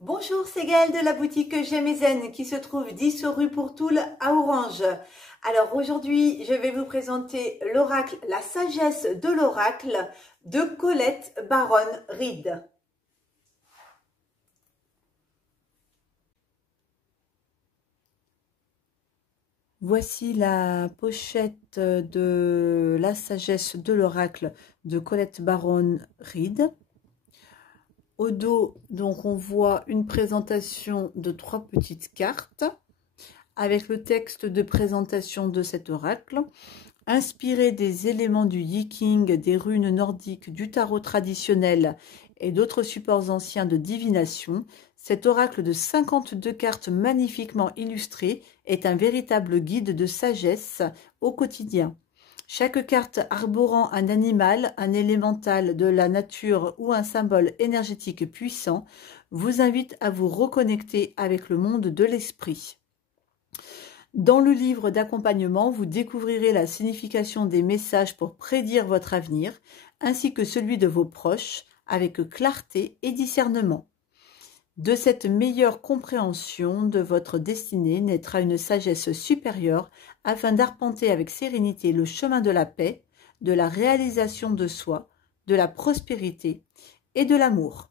Bonjour, c'est Gaëlle de la boutique J'aime et Zen qui se trouve 10 rue Pourtoul à Orange. Alors aujourd'hui, je vais vous présenter l'oracle, la sagesse de l'oracle de Colette Baron-Reid. Voici la pochette de la sagesse de l'oracle de Colette Baron-Reid. Au dos, donc, on voit une présentation de 3 petites cartes avec le texte de présentation de cet oracle, inspiré des éléments du Yiking, des runes nordiques, du tarot traditionnel et d'autres supports anciens de divination. Cet oracle de 52 cartes magnifiquement illustrées est un véritable guide de sagesse au quotidien. Chaque carte arborant un animal, un élémental de la nature ou un symbole énergétique puissant vous invite à vous reconnecter avec le monde de l'esprit. Dans le livre d'accompagnement, vous découvrirez la signification des messages pour prédire votre avenir, ainsi que celui de vos proches, avec clarté et discernement. De cette meilleure compréhension de votre destinée naîtra une sagesse supérieure afin d'arpenter avec sérénité le chemin de la paix, de la réalisation de soi, de la prospérité et de l'amour.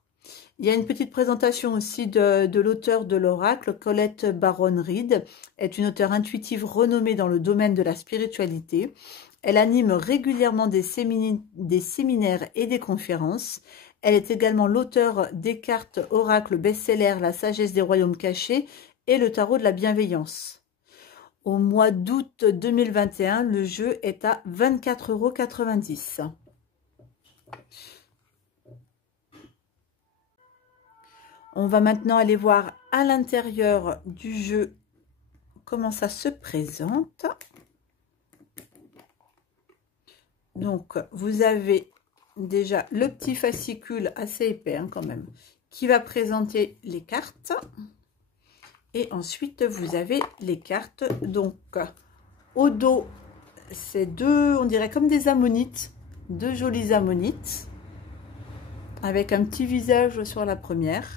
Il y a une petite présentation aussi de l'auteur de l'oracle. Colette Baron-Reid est une auteure intuitive renommée dans le domaine de la spiritualité. Elle anime régulièrement des séminaires et des conférences. Elle est également l'auteur des cartes oracle best-seller La sagesse des royaumes cachés et le tarot de la bienveillance. Au mois d'août 2021, le jeu est à 24,90 €. On va maintenant aller voir à l'intérieur du jeu comment ça se présente. Donc, vous avez déjà le petit fascicule assez épais quand même, qui va présenter les cartes. Et ensuite, vous avez les cartes. Donc, au dos, c'est deux, on dirait comme des ammonites, deux jolies ammonites, avec un petit visage sur la première.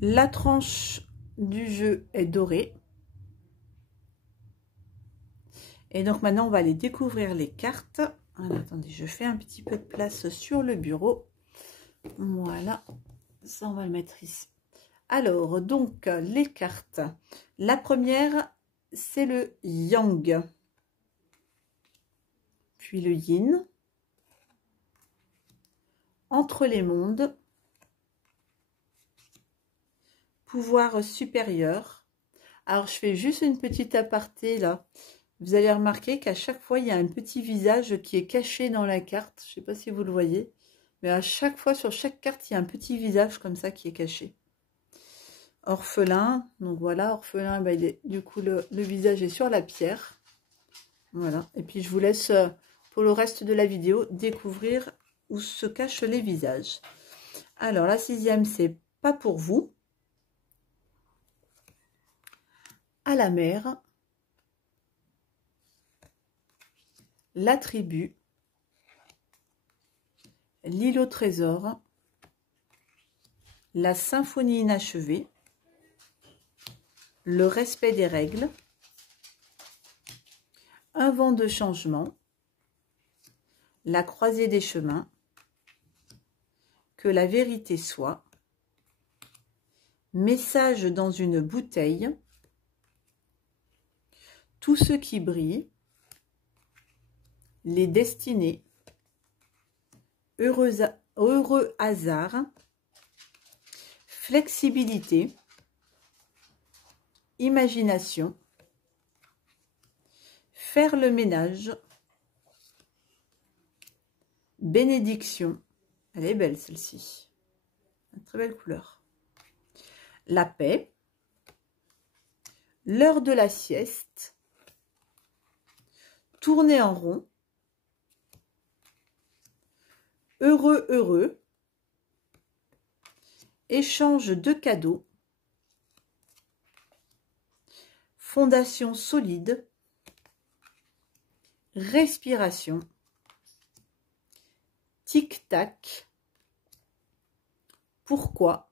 La tranche du jeu est dorée. Et donc maintenant, on va aller découvrir les cartes. Alors, attendez, je fais un petit peu de place sur le bureau. Voilà, ça, on va le mettre ici. Alors, donc, les cartes. La première, c'est le Yang. Puis le Yin. Entre les mondes. Pouvoir supérieur. Alors, je fais juste une petite aparté là. Vous allez remarquer qu'à chaque fois, il y a un petit visage qui est caché dans la carte. Je ne sais pas si vous le voyez. Mais à chaque fois, sur chaque carte, il y a un petit visage comme ça qui est caché. Orphelin. Donc voilà, orphelin, bah, du coup, le visage est sur la pierre. Voilà. Et puis, je vous laisse, pour le reste de la vidéo, découvrir où se cachent les visages. Alors, la 6e, c'est pas pour vous. À la mer. La tribu, l'île au trésor, la symphonie inachevée, le respect des règles, un vent de changement, la croisée des chemins, que la vérité soit, message dans une bouteille, tout ce qui brille, les destinées, heureux hasard, flexibilité, imagination, faire le ménage, bénédiction, elle est belle celle-ci, une très belle couleur, la paix, l'heure de la sieste, tourner en rond, heureux, heureux, échange de cadeaux, fondation solide, respiration, tic-tac, pourquoi,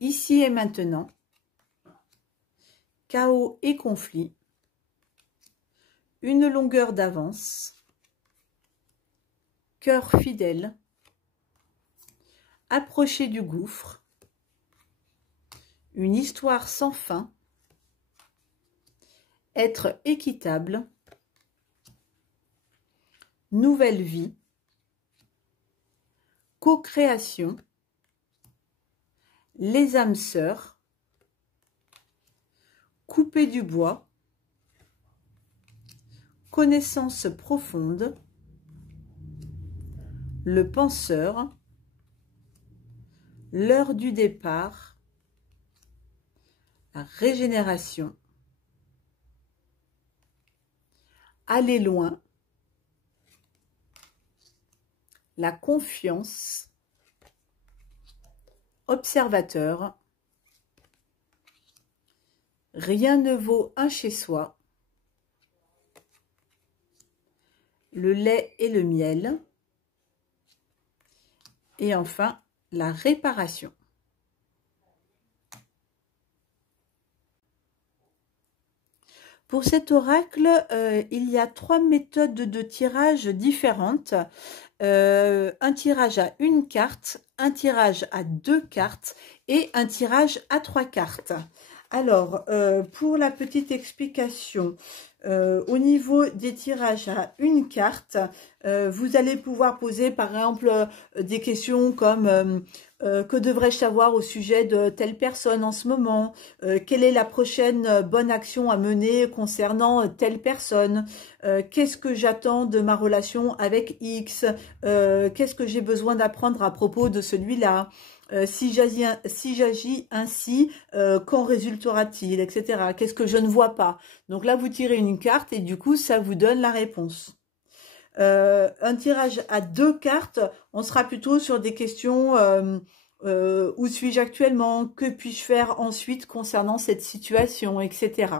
ici et maintenant, chaos et conflit, une longueur d'avance, cœur fidèle, approcher du gouffre, une histoire sans fin, être équitable, nouvelle vie, co-création, les âmes sœurs, couper du bois, connaissance profonde, le penseur, l'heure du départ, la régénération, aller loin, la confiance, observateur, rien ne vaut un chez soi, le lait et le miel, et enfin la réparation. Pour cet oracle, il y a 3 méthodes de tirage différentes. Un tirage à une carte, un tirage à 2 cartes et un tirage à 3 cartes. Alors, pour la petite explication, au niveau des tirages à une carte, vous allez pouvoir poser par exemple des questions comme que devrais-je savoir au sujet de telle personne en ce moment, quelle est la prochaine bonne action à mener concernant telle personne, qu'est-ce que j'attends de ma relation avec X, qu'est-ce que j'ai besoin d'apprendre à propos de celui-là, si j'agis ainsi, qu'en résultera-t-il, etc. Qu'est-ce que je ne vois pas? Donc là, vous tirez une carte et du coup, ça vous donne la réponse. Un tirage à 2 cartes, on sera plutôt sur des questions où suis-je actuellement, que puis-je faire ensuite concernant cette situation, etc.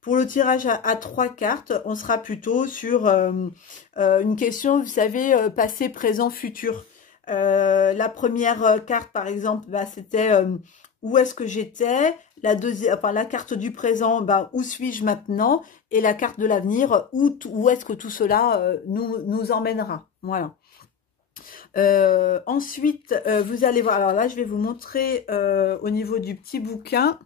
Pour le tirage à 3 cartes, on sera plutôt sur une question, vous savez, passé, présent, futur. La première carte, par exemple, bah, c'était où est-ce que j'étais. La deuxième, enfin, la carte du présent, bah, où suis-je maintenant. Et la carte de l'avenir, où est-ce que tout cela nous emmènera. Voilà. Ensuite, vous allez voir. Alors là, je vais vous montrer au niveau du petit bouquin.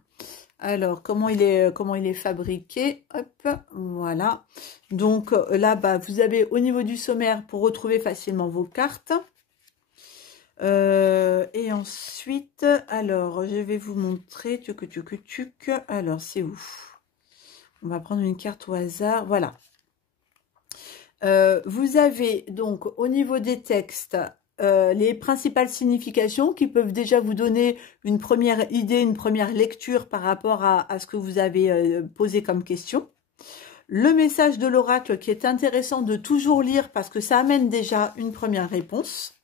Alors, comment il est fabriqué. Hop, voilà. Donc là, bah, vous avez au niveau du sommaire pour retrouver facilement vos cartes. Et ensuite, alors, je vais vous montrer. Alors, c'est où? On va prendre une carte au hasard. Voilà. Vous avez donc au niveau des textes les principales significations qui peuvent déjà vous donner une première idée, une première lecture par rapport à ce que vous avez posé comme question. Le message de l'oracle qui est intéressant de toujours lire parce que ça amène déjà une première réponse.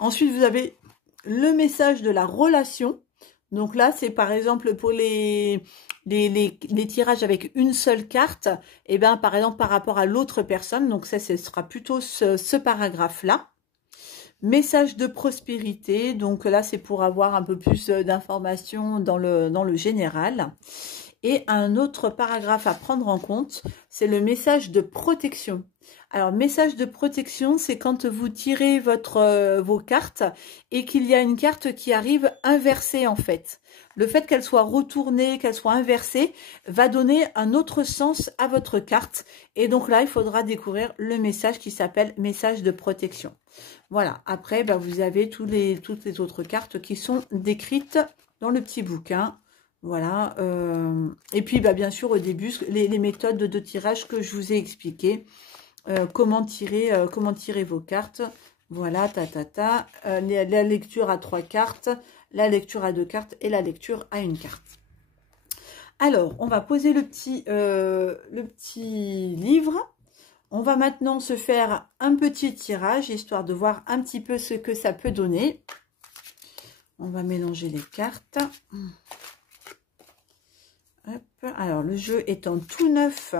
Ensuite, vous avez le message de la relation. Donc là, c'est par exemple pour les tirages avec une seule carte, et bien par exemple par rapport à l'autre personne. Donc ça, ce sera plutôt ce paragraphe-là. Message de prospérité. Donc là, c'est pour avoir un peu plus d'informations dans le général. Et un autre paragraphe à prendre en compte, c'est le message de protection. Alors, message de protection, c'est quand vous tirez vos cartes et qu'il y a une carte qui arrive inversée en fait. Le fait qu'elle soit retournée, qu'elle soit inversée, va donner un autre sens à votre carte. Et donc là, il faudra découvrir le message qui s'appelle message de protection. Voilà, après, bah, vous avez toutes les autres cartes qui sont décrites dans le petit bouquin. Voilà, et puis bah, bien sûr au début, les méthodes de tirage que je vous ai expliquées. Comment tirer vos cartes. Voilà, la lecture à 3 cartes, la lecture à 2 cartes et la lecture à 1 carte. Alors, on va poser le petit livre. On va maintenant se faire un petit tirage, histoire de voir un petit peu ce que ça peut donner. On va mélanger les cartes. Hop. Alors, le jeu étant tout neuf,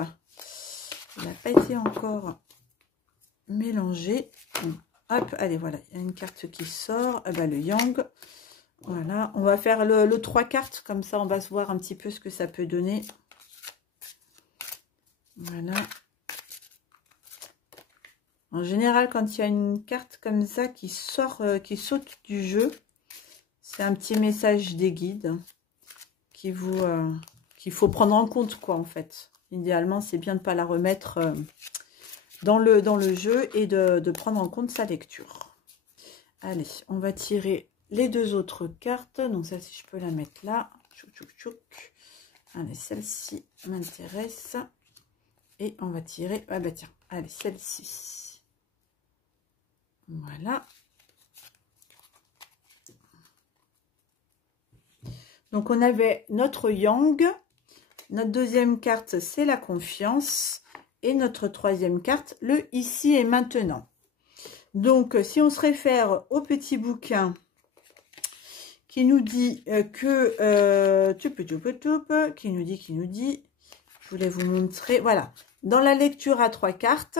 il n'a pas été encore mélangé. Hop, allez, voilà, il y a une carte qui sort. Ah bah, le Yang. Voilà, on va faire le 3 cartes, comme ça on va se voir un petit peu ce que ça peut donner. Voilà. En général, quand il y a une carte comme ça qui sort, qui saute du jeu, c'est un petit message des guides qu'il faut prendre en compte, quoi, en fait. Idéalement, c'est bien de ne pas la remettre dans le jeu et de prendre en compte sa lecture. Allez, on va tirer les deux autres cartes. Donc, celle-ci, je peux la mettre là. Tchouk, tchouk, tchouk. Allez, celle-ci m'intéresse. Et on va tirer... Ah bah tiens, allez, celle-ci. Voilà. Donc, on avait notre Yang. Notre deuxième carte, c'est la confiance. Et notre troisième carte, le ici et maintenant. Donc, si on se réfère au petit bouquin qui nous dit qui nous dit, je voulais vous montrer, voilà, dans la lecture à 3 cartes,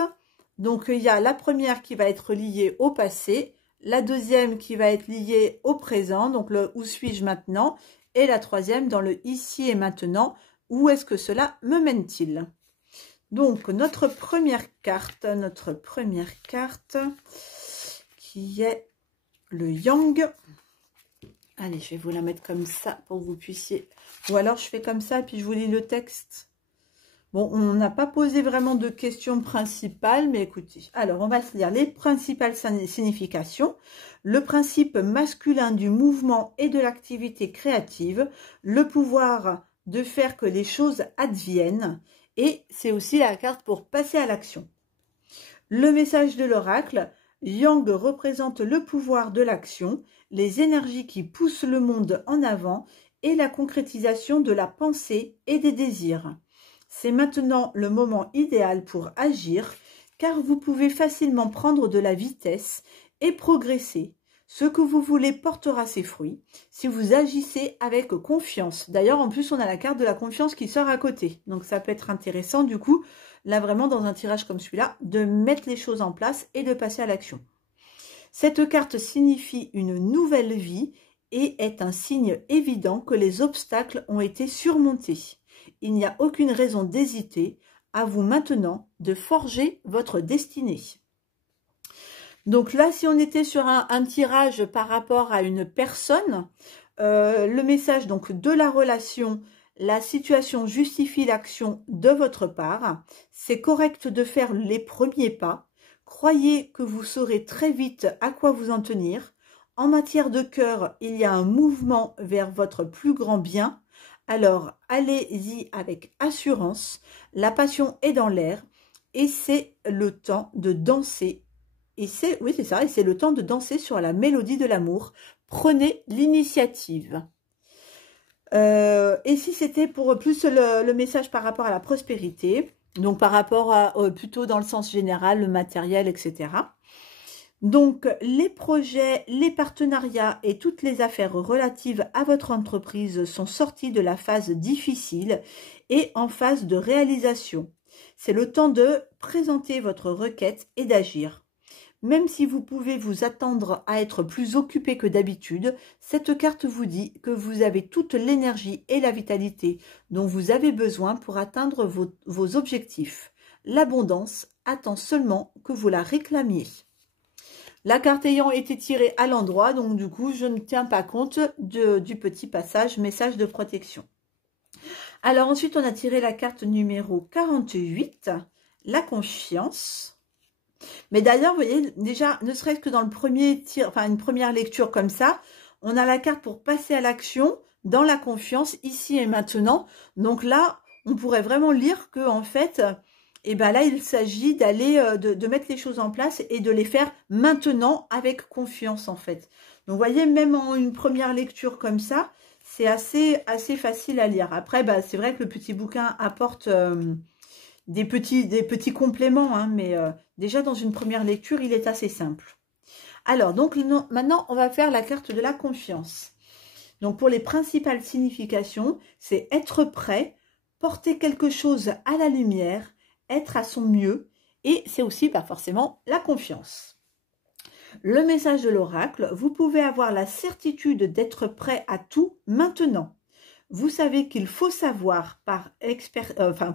donc il y a la première qui va être liée au passé, la deuxième qui va être liée au présent, donc le où suis-je maintenant, et la troisième dans le ici et maintenant, où est-ce que cela me mène-t-il? Donc notre première carte qui est le Yang. Allez, je vais vous la mettre comme ça pour que vous puissiez... Ou alors je fais comme ça, puis je vous lis le texte. Bon, on n'a pas posé vraiment de questions principales, mais écoutez. Alors, on va se lire les principales significations. Le principe masculin du mouvement et de l'activité créative. Le pouvoir de faire que les choses adviennent. Et c'est aussi la carte pour passer à l'action. Le message de l'oracle. Yang représente le pouvoir de l'action, les énergies qui poussent le monde en avant et la concrétisation de la pensée et des désirs. C'est maintenant le moment idéal pour agir, car vous pouvez facilement prendre de la vitesse et progresser. Ce que vous voulez portera ses fruits si vous agissez avec confiance. D'ailleurs, en plus, on a la carte de la confiance qui sort à côté. Donc, ça peut être intéressant, du coup, là, vraiment, dans un tirage comme celui-là, de mettre les choses en place et de passer à l'action. Cette carte signifie une nouvelle vie et est un signe évident que les obstacles ont été surmontés. Il n'y a aucune raison d'hésiter. À vous maintenant de forger votre destinée. Donc là, si on était sur un tirage par rapport à une personne, le message donc de la relation, la situation justifie l'action de votre part. C'est correct de faire les premiers pas. Croyez que vous saurez très vite à quoi vous en tenir. En matière de cœur, il y a un mouvement vers votre plus grand bien. Alors, allez-y avec assurance. La passion est dans l'air et c'est le temps de danser. Et c'est, oui, c'est ça, et c'est le temps de danser sur la mélodie de l'amour. Prenez l'initiative. Et si c'était pour plus le message par rapport à la prospérité, donc par rapport à plutôt dans le sens général, le matériel, etc. Donc, les projets, les partenariats et toutes les affaires relatives à votre entreprise sont sortis de la phase difficile et en phase de réalisation. C'est le temps de présenter votre requête et d'agir. Même si vous pouvez vous attendre à être plus occupé que d'habitude, cette carte vous dit que vous avez toute l'énergie et la vitalité dont vous avez besoin pour atteindre vos objectifs. L'abondance attend seulement que vous la réclamiez. La carte ayant été tirée à l'endroit, donc du coup, je ne tiens pas compte du petit passage message de protection. Alors ensuite, on a tiré la carte numéro 48, la confiance. Mais d'ailleurs, vous voyez, déjà, ne serait-ce que dans le premier tir, enfin une première lecture comme ça, on a la carte pour passer à l'action dans la confiance, ici et maintenant. Donc là, on pourrait vraiment lire que en fait, et ben là, il s'agit d'aller, de mettre les choses en place et de les faire maintenant avec confiance en fait. Donc vous voyez, même en une première lecture comme ça, c'est assez facile à lire. Après, bah, c'est vrai que le petit bouquin apporte des petits compléments, hein, mais déjà dans une première lecture, il est assez simple. Alors, donc maintenant, on va faire la carte de la confiance. Donc, pour les principales significations, c'est être prêt, porter quelque chose à la lumière, être à son mieux, et c'est aussi, pas forcément, la confiance. Le message de l'oracle, vous pouvez avoir la certitude d'être prêt à tout maintenant. Vous savez qu'il faut savoir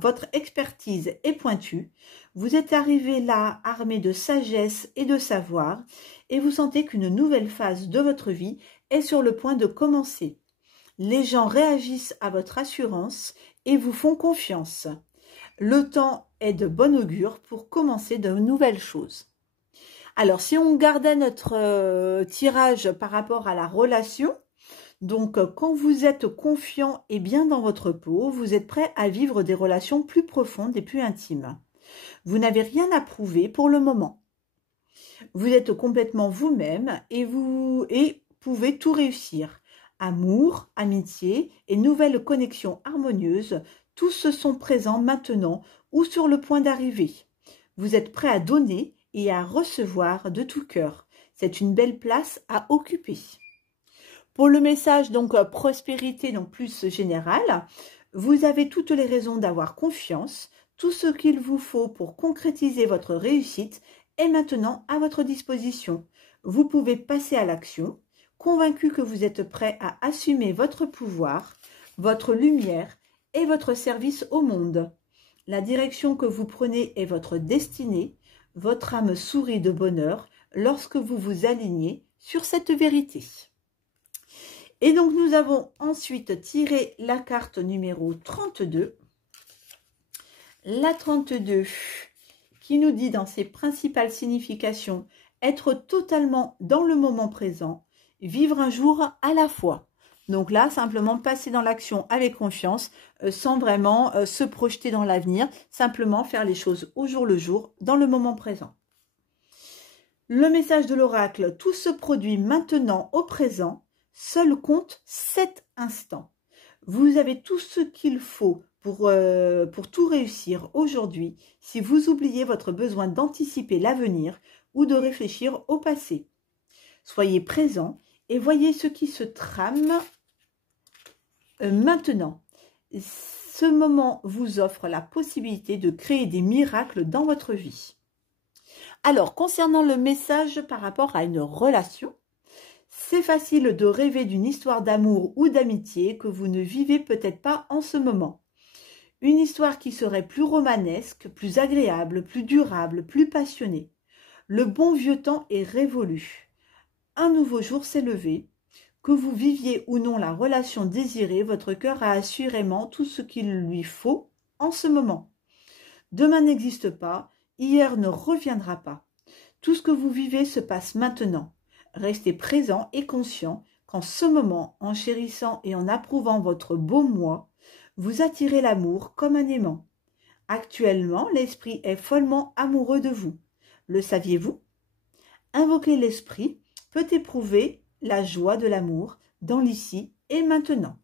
votre expertise est pointue. Vous êtes arrivé là armé de sagesse et de savoir et vous sentez qu'une nouvelle phase de votre vie est sur le point de commencer. Les gens réagissent à votre assurance et vous font confiance. Le temps est de bon augure pour commencer de nouvelles choses. Alors, si on gardait notre tirage par rapport à la relation, donc quand vous êtes confiant et bien dans votre peau, vous êtes prêt à vivre des relations plus profondes et plus intimes. Vous n'avez rien à prouver pour le moment. Vous êtes complètement vous-même et vous pouvez tout réussir. Amour, amitié et nouvelles connexions harmonieuses, tous sont présents maintenant ou sur le point d'arriver. Vous êtes prêt à donner et à recevoir de tout cœur. C'est une belle place à occuper. Pour le message donc prospérité donc plus général, vous avez toutes les raisons d'avoir confiance. Tout ce qu'il vous faut pour concrétiser votre réussite est maintenant à votre disposition. Vous pouvez passer à l'action, convaincu que vous êtes prêt à assumer votre pouvoir, votre lumière et votre service au monde. La direction que vous prenez est votre destinée. Votre âme sourit de bonheur lorsque vous vous alignez sur cette vérité. Et donc, nous avons ensuite tiré la carte numéro 32. La 32 qui nous dit dans ses principales significations être totalement dans le moment présent, vivre un jour à la fois. Donc là, simplement passer dans l'action avec confiance, sans vraiment se projeter dans l'avenir, simplement faire les choses au jour le jour, dans le moment présent. Le message de l'oracle, tout se produit maintenant au présent, seul compte cet instant. Vous avez tout ce qu'il faut pour tout réussir aujourd'hui si vous oubliez votre besoin d'anticiper l'avenir ou de réfléchir au passé. Soyez présent et voyez ce qui se trame maintenant. Ce moment vous offre la possibilité de créer des miracles dans votre vie. Alors, concernant le message par rapport à une relation, c'est facile de rêver d'une histoire d'amour ou d'amitié que vous ne vivez peut-être pas en ce moment. Une histoire qui serait plus romanesque, plus agréable, plus durable, plus passionnée. Le bon vieux temps est révolu. Un nouveau jour s'est levé. Que vous viviez ou non la relation désirée, votre cœur a assurément tout ce qu'il lui faut en ce moment. Demain n'existe pas, hier ne reviendra pas. Tout ce que vous vivez se passe maintenant. Restez présent et conscient qu'en ce moment, en chérissant et en approuvant votre beau moi, vous attirez l'amour comme un aimant. Actuellement, l'esprit est follement amoureux de vous. Le saviez-vous? Invoquer l'esprit peut éprouver la joie de l'amour dans l'ici et maintenant.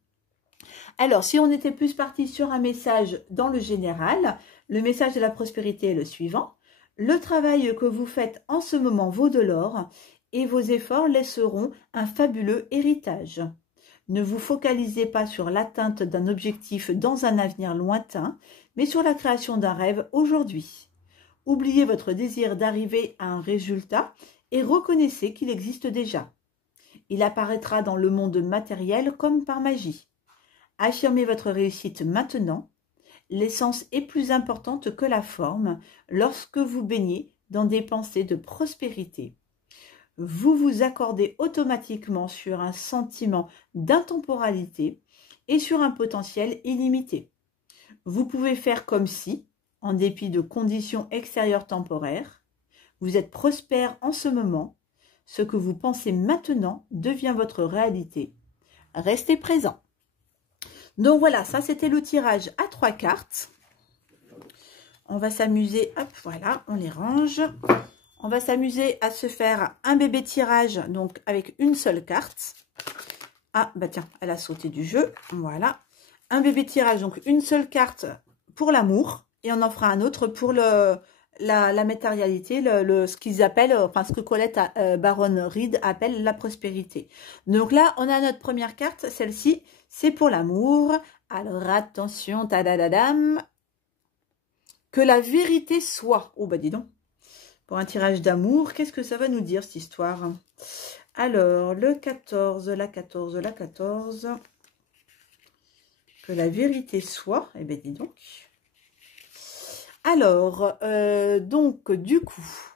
Alors, si on était plus parti sur un message dans le général, le message de la prospérité est le suivant. Le travail que vous faites en ce moment vaut de l'or et vos efforts laisseront un fabuleux héritage. Ne vous focalisez pas sur l'atteinte d'un objectif dans un avenir lointain, mais sur la création d'un rêve aujourd'hui. Oubliez votre désir d'arriver à un résultat et reconnaissez qu'il existe déjà. Il apparaîtra dans le monde matériel comme par magie. Affirmez votre réussite maintenant. L'essence est plus importante que la forme lorsque vous baignez dans des pensées de prospérité. Vous vous accordez automatiquement sur un sentiment d'intemporalité et sur un potentiel illimité. Vous pouvez faire comme si, en dépit de conditions extérieures temporaires, vous êtes prospère en ce moment. Ce que vous pensez maintenant devient votre réalité. Restez présent. Donc voilà, ça c'était le tirage à 3 cartes. On va s'amuser, hop, voilà, on les range. On va s'amuser à se faire un bébé tirage, donc avec une seule carte. Ah, bah tiens, elle a sauté du jeu, voilà. Un bébé tirage, donc une seule carte pour l'amour. Et on en fera un autre pour la matérialité, ce qu'ils appellent, enfin ce que Colette Baron Reid appelle la prospérité. Donc là, on a notre première carte, celle-ci, c'est pour l'amour. Alors attention, tadadadam, que la vérité soit, oh bah dis donc, Pour un tirage d'amour, qu'est-ce que ça va nous dire, cette histoire? Alors, le 14, la 14, la 14. Que la vérité soit. Eh bien, dis donc. Alors, donc, du coup,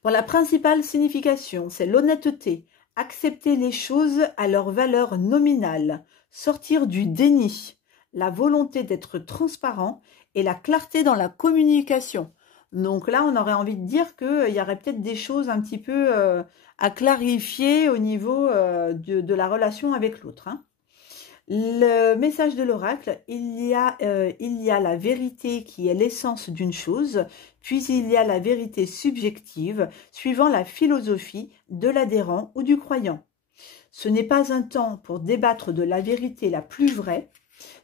pour la principale signification, c'est l'honnêteté. Accepter les choses à leur valeur nominale. Sortir du déni. La volonté d'être transparent et la clarté dans la communication. Donc là, on aurait envie de dire qu'il y aurait peut-être des choses un petit peu à clarifier au niveau de la relation avec l'autre. Hein. Le message de l'oracle, il y a la vérité qui est l'essence d'une chose, puis il y a la vérité subjective, suivant la philosophie de l'adhérent ou du croyant. Ce n'est pas un temps pour débattre de la vérité la plus vraie,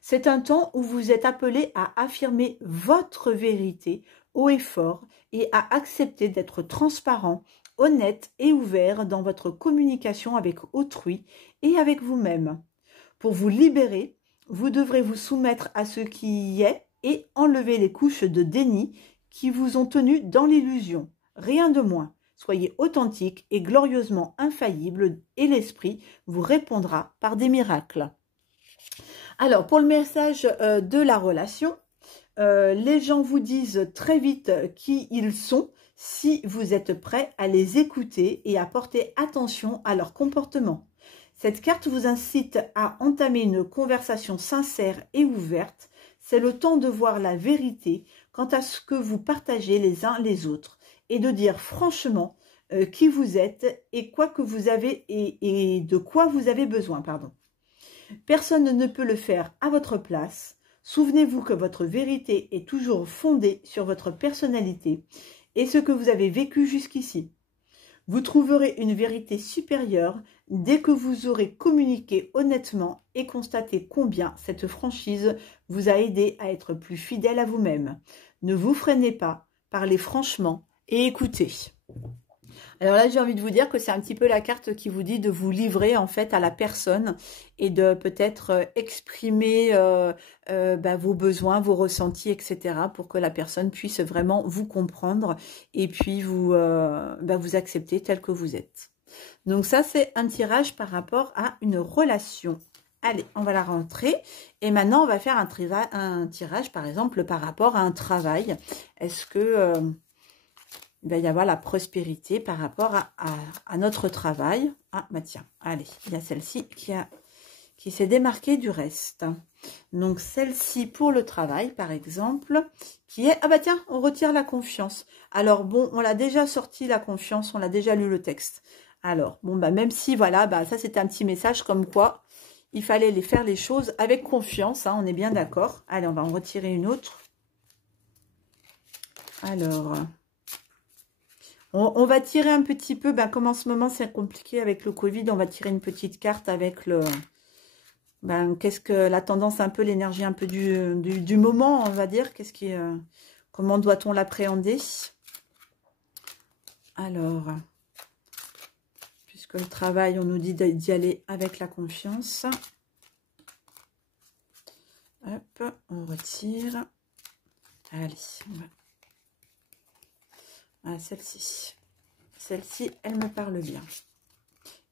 c'est un temps où vous êtes appelé à affirmer votre vérité haut et fort et à accepter d'être transparent, honnête et ouvert dans votre communication avec autrui et avec vous-même. Pour vous libérer, vous devrez vous soumettre à ce qui y est et enlever les couches de déni qui vous ont tenu dans l'illusion. Rien de moins. Soyez authentique et glorieusement infaillible et l'esprit vous répondra par des miracles. Alors, pour le message de la relation, les gens vous disent très vite qui ils sont si vous êtes prêt à les écouter et à porter attention à leur comportement. Cette carte vous incite à entamer une conversation sincère et ouverte. C'est le temps de voir la vérité quant à ce que vous partagez les uns les autres et de dire franchement qui vous êtes et quoi que vous avez et de quoi vous avez besoin. Pardon. Personne ne peut le faire à votre place. Souvenez-vous que votre vérité est toujours fondée sur votre personnalité et ce que vous avez vécu jusqu'ici. Vous trouverez une vérité supérieure dès que vous aurez communiqué honnêtement et constaté combien cette franchise vous a aidé à être plus fidèle à vous-même. Ne vous freinez pas, parlez franchement et écoutez. Alors là, j'ai envie de vous dire que c'est un petit peu la carte qui vous dit de vous livrer en fait à la personne et de peut-être exprimer vos besoins, vos ressentis, etc. pour que la personne puisse vraiment vous comprendre et puis vous accepter tel que vous êtes. Donc ça, c'est un tirage par rapport à une relation. Allez, on va la rentrer. Et maintenant, on va faire un tirage, par exemple, par rapport à un travail. Est-ce que... il va y avoir la prospérité par rapport à notre travail. Ah, bah tiens, allez, il y a celle-ci qui s'est démarquée du reste. Donc, celle-ci pour le travail, par exemple, qui est... Ah bah tiens, on retire la confiance. Alors, bon, on l'a déjà sorti, la confiance, on l'a déjà lu le texte. Alors, bon, bah même si, voilà, bah ça, c'était un petit message comme quoi il fallait faire les choses avec confiance, hein, on est bien d'accord. Allez, on va en retirer une autre. Alors... On va tirer un petit peu, comme en ce moment c'est compliqué avec le Covid, on va tirer une petite carte avec le... qu'est-ce que la tendance, un peu l'énergie un peu du moment, on va dire. Comment doit-on l'appréhender? Alors, puisque le travail, on nous dit d'y aller avec la confiance. Hop, on retire. Allez, on va... Ah, celle-ci. Celle-ci, elle me parle bien.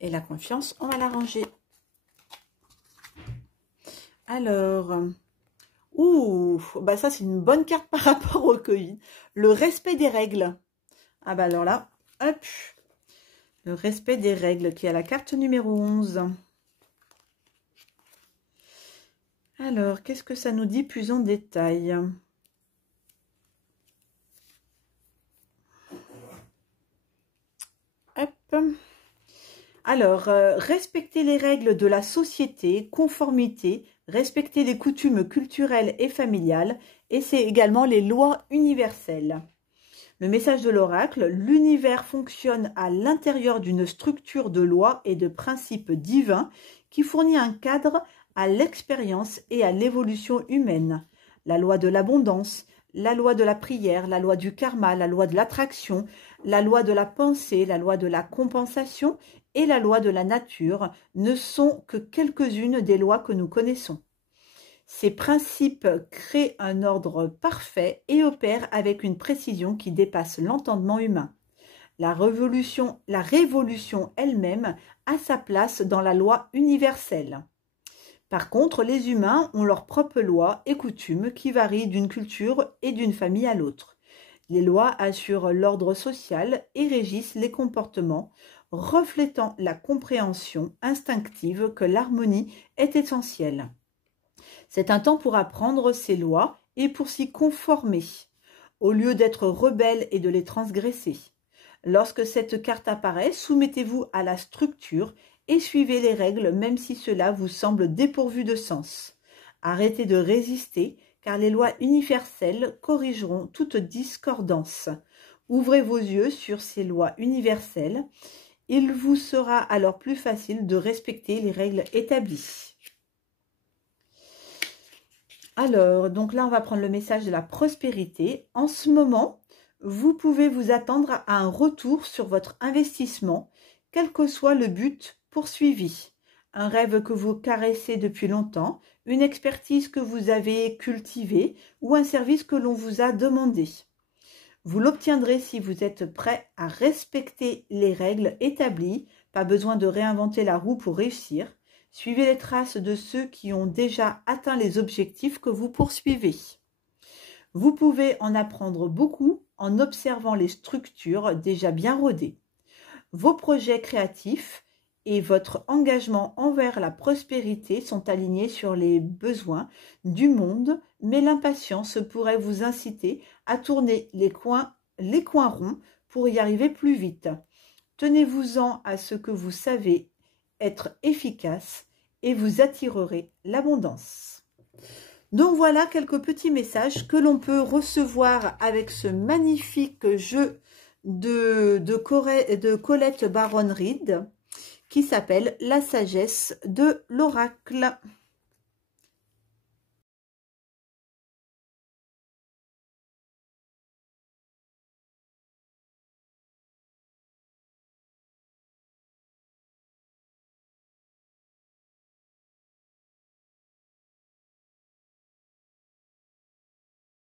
Et la confiance, on va la ranger. Alors, ça c'est une bonne carte par rapport au Covid. Le respect des règles. Ah bah alors là, hop. Le respect des règles qui est à la carte numéro 11. Alors, qu'est-ce que ça nous dit plus en détail ? Hop. Alors, respecter les règles de la société, conformité, respecter les coutumes culturelles et familiales, et c'est également les lois universelles. Le message de l'oracle, l'univers fonctionne à l'intérieur d'une structure de lois et de principes divins qui fournit un cadre à l'expérience et à l'évolution humaine. La loi de l'abondance, la loi de la prière, la loi du karma, la loi de l'attraction, la loi de la pensée, la loi de la compensation et la loi de la nature ne sont que quelques-unes des lois que nous connaissons. Ces principes créent un ordre parfait et opèrent avec une précision qui dépasse l'entendement humain. La révolution elle-même a sa place dans la loi universelle. Par contre, les humains ont leurs propres lois et coutumes qui varient d'une culture et d'une famille à l'autre. Les lois assurent l'ordre social et régissent les comportements, reflétant la compréhension instinctive que l'harmonie est essentielle. C'est un temps pour apprendre ces lois et pour s'y conformer, au lieu d'être rebelle et de les transgresser. Lorsque cette carte apparaît, soumettez-vous à la structure et suivez les règles même si cela vous semble dépourvu de sens. Arrêtez de résister car les lois universelles corrigeront toute discordance. Ouvrez vos yeux sur ces lois universelles. Il vous sera alors plus facile de respecter les règles établies. Alors, donc là, on va prendre le message de la prospérité. En ce moment, vous pouvez vous attendre à un retour sur votre investissement, quel que soit le but poursuivi. Un rêve que vous caressez depuis longtemps, une expertise que vous avez cultivée ou un service que l'on vous a demandé. Vous l'obtiendrez si vous êtes prêt à respecter les règles établies, pas besoin de réinventer la roue pour réussir. Suivez les traces de ceux qui ont déjà atteint les objectifs que vous poursuivez. Vous pouvez en apprendre beaucoup en observant les structures déjà bien rodées. Vos projets créatifs et votre engagement envers la prospérité sont alignés sur les besoins du monde, mais l'impatience pourrait vous inciter à tourner les coins ronds pour y arriver plus vite. Tenez-vous-en à ce que vous savez être efficace et vous attirerez l'abondance. Donc voilà quelques petits messages que l'on peut recevoir avec ce magnifique jeu de Colette Baron Reid qui s'appelle La sagesse de l'oracle.